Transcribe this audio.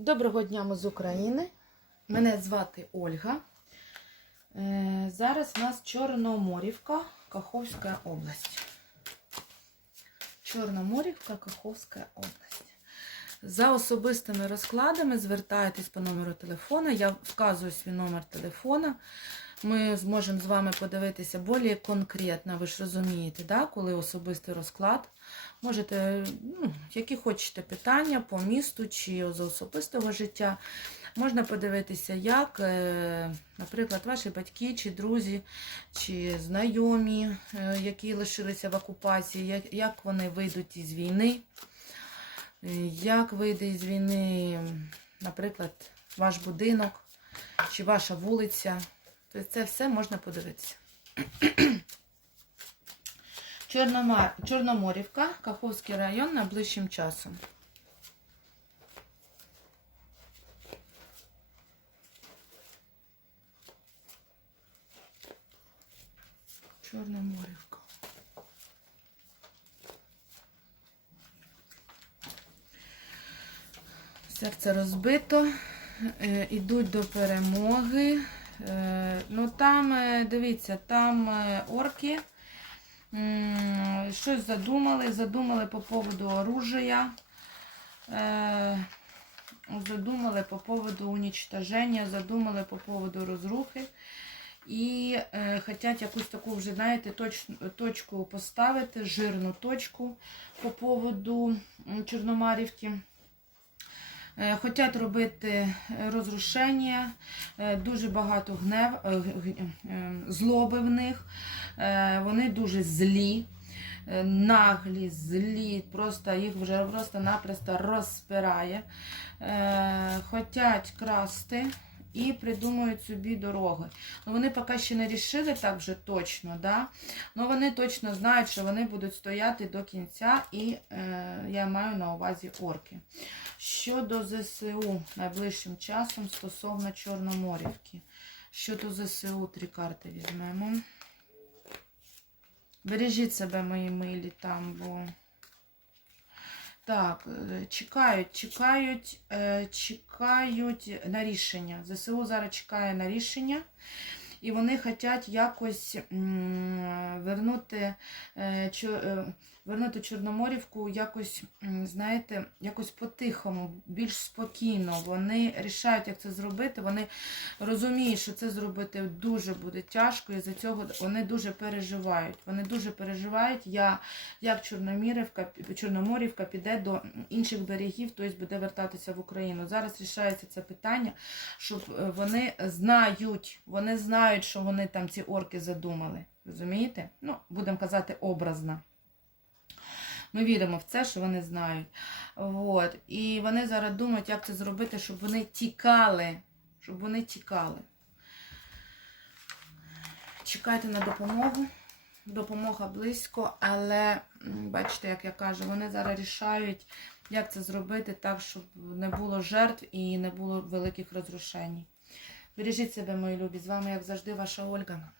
Доброго дня ми з України. Мене звати Ольга. Е, Зараз у нас Чорноморівка, Каховська область. Чорноморівка, Каховська область. За особистими розкладами звертайтесь по номеру телефона. Я вказую свій номер телефона. Ми зможемо з вами подивитися більш конкретно, ви ж розумієте, да? коли особистий розклад. Можете, ну, які хочете питання по місту чи з особистого життя. Можна подивитися, як, е, наприклад, ваші батьки чи друзі, чи знайомі, е, які лишилися в окупації, як, вони вийдуть із війни, е, як вийде із війни, наприклад, ваш будинок чи ваша вулиця. Тобто це все можна подивитися. Чорнома... Чорноморівка, Каховський район найближчим часом. Чорноморівка. Серце розбито. Е, Ідуть до перемоги. Е, Ну там, е, дивіться, там е, орки. Щось задумали, задумали по поводу оружия, задумали по поводу уничтожения, задумали по поводу розрухи. І е, хочуть якусь таку вже, знаєте, точ, точку поставити, жирну точку по поводу Чорномарівки. Е, Хотять робити розрушення, е, дуже багато гнев, е, е, злоби в них. Е, Вони дуже злі, е, наглі, злі, просто їх вже просто-напросто розпирає. Е, Хотять красти і придумують собі дороги. Ну, вони поки ще не рішили так вже точно, да? але вони точно знають, що вони будуть стояти до кінця, і е, я маю на увазі орки. Щодо ЗСУ найближчим часом стосовно Чорноморівки. Щодо ЗСУ три карти візьмемо. Бережіть себе, мої милі, там, бо. Так, е, чекають, чекають, е, чекають на рішення. ЗСУ зараз чекає на рішення. І вони хочуть якось вернути, е, вернути Чорноморівку якось, знаєте, якось по-тихому, більш спокійно. Вони рішають, як це зробити. Вони розуміють, що це зробити дуже буде тяжко, і за цього вони дуже переживають. Вони дуже переживають, я, як Чорномірівка, Чорноморівка піде до інших берегів, тобто буде вертатися в Україну. Зараз рішається це питання, щоб е, вони знають, вони знають, що вони там ці орки задумали. Розумієте? Ну, будемо казати, образно. Ми віримо в це, що вони знають. От. І вони зараз думають, як це зробити, щоб вони тікали. Щоб вони тікали. Чекайте на допомогу. Допомога близько, але бачите, як я кажу, вони зараз рішають, як це зробити так, щоб не було жертв і не було великих розрушень. Бережіть себе, мої любі. З вами, як завжди, ваша Ольга.